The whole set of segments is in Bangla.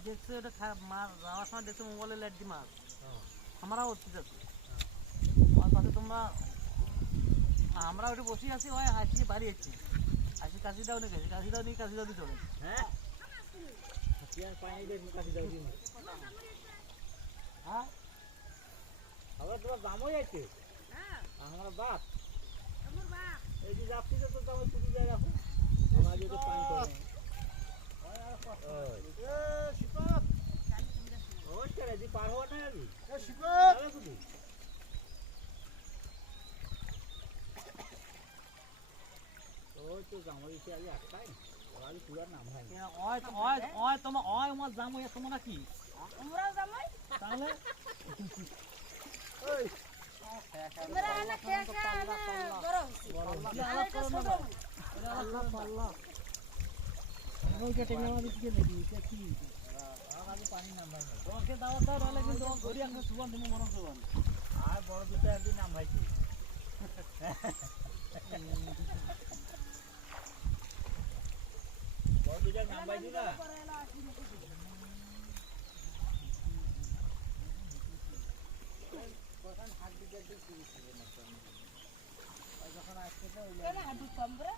দেখছো এটা মাছ যাওয়ার সময় দেখছো মোবাইলে লাইট দি মাছ আমরাও উঠতে আছি আমার পাশে তোমরা আমরা ওটা বসে আছি ওই হাসি বাড়ি যাচ্ছি হাসি কাশিটাও নিয়ে গেছি কাশিটাও নিয়ে কাশিটাও দিয়ে চলে হ্যাঁ হ্যাঁ আবার তোমার দামই আছে আমার বাপ এই যে যাচ্ছি তো দাম চুরি যায় রাখো আমার যদি পানি করে ওই করে দি পার হওয়া না আমি ওই তো জামাই এসে আজ একটাই ওই পুরা নাম হয় ওই ওই ওই তোমার ওই আমার জামাই তোমরা কি আমরাও জামাই তাহলে ওই তোমরা না খেয়ে খেয়ে বড় হইছি আরে এটা ছোট আল্লাহ আল্লাহ ওই কেটে নেওয়া দিকে নেবি এটা কি আগে পানি নাম ভাই ওকে দাও দাও তাহলে কিন্তু ধরি একটা সুবন তুমি মরণ সুবন আর বড় দুটো একদিন নাম ভাইছি বড় দুটো নাম ভাইছি না কোন হাত দিকে দিছি যখন আসছে তো কেন হাত দিতাম রে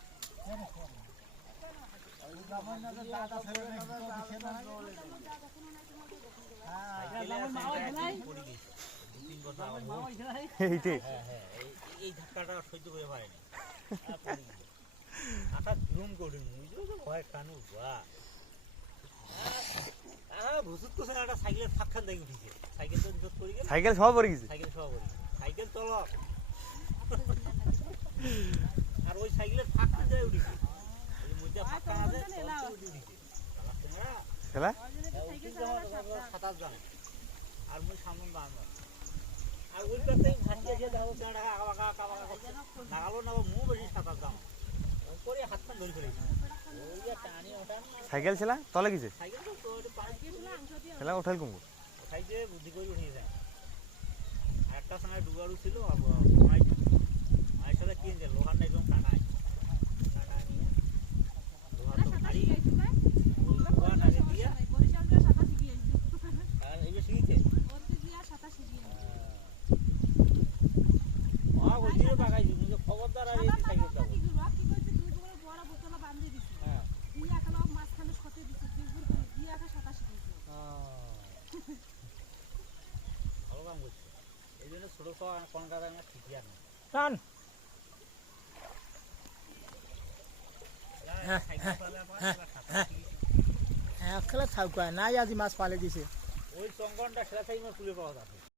ওই জামাই না দাদা ফেলে না দিছে না হ্যাঁ জামাই মাওয়া খেলাই পড়ে গেছে তিন বছর আগে মাওয়া খেলাই এইতে হ্যাঁ হ্যাঁ এই ধাক্কাটা সহ্য করে পারেনি আটা জুম করে মুইজো তো ভয় কানু বাহ ভুসুত তো সেটা সাইকেলের ফাঁকখান দেখে উঠিছে সাইকেল তো নিষেধ করে গেল সাইকেল সব পড়ে গেছে সাইকেল সব পড়ে সাইকেল চলো আর ওই সাইকেলের ফাঁকখান যায় উঠিছে এই মধ্যে ফাঁকখান আছে উঠিছে তোমরা খেলা সাতাশ জন আর মুই সামনে বাঁধব আর ওই পাশে ভাসিয়ে গিয়ে দাও চাঁড়া আঁকা আঁকা নাগালো না মু বেশি সাতাশ দাম করে হাতটা ধরে ফেলেছি ওই টানি ওঠান সাইকেল ছেলা তলে গেছে সাইকেল তো পানি খেলা উঠাল কুমু সাইডে বুদ্ধি করে উঠিয়ে যায় একটা সময় ডুবারু ছিল মায়ের সাথে কিনছে লোহার একদম টানা লোহার তো ভারী লোহা নাগে দিয়া আর এই যে শিখেছে ওই দিয়ে বাগাইছি কিন্তু খবরদার আর এই সাইকেল যাবো হ্যাঁ ভালো কাম করছে এই জন্য ছোট কোন কাজে আমার ঠিকই আর না টান খেলা থাকুক নাই আজি মাছ পালে দিছে ওই চঙ্গনটা খেলা থাকি তুলে পাওয়া যাবে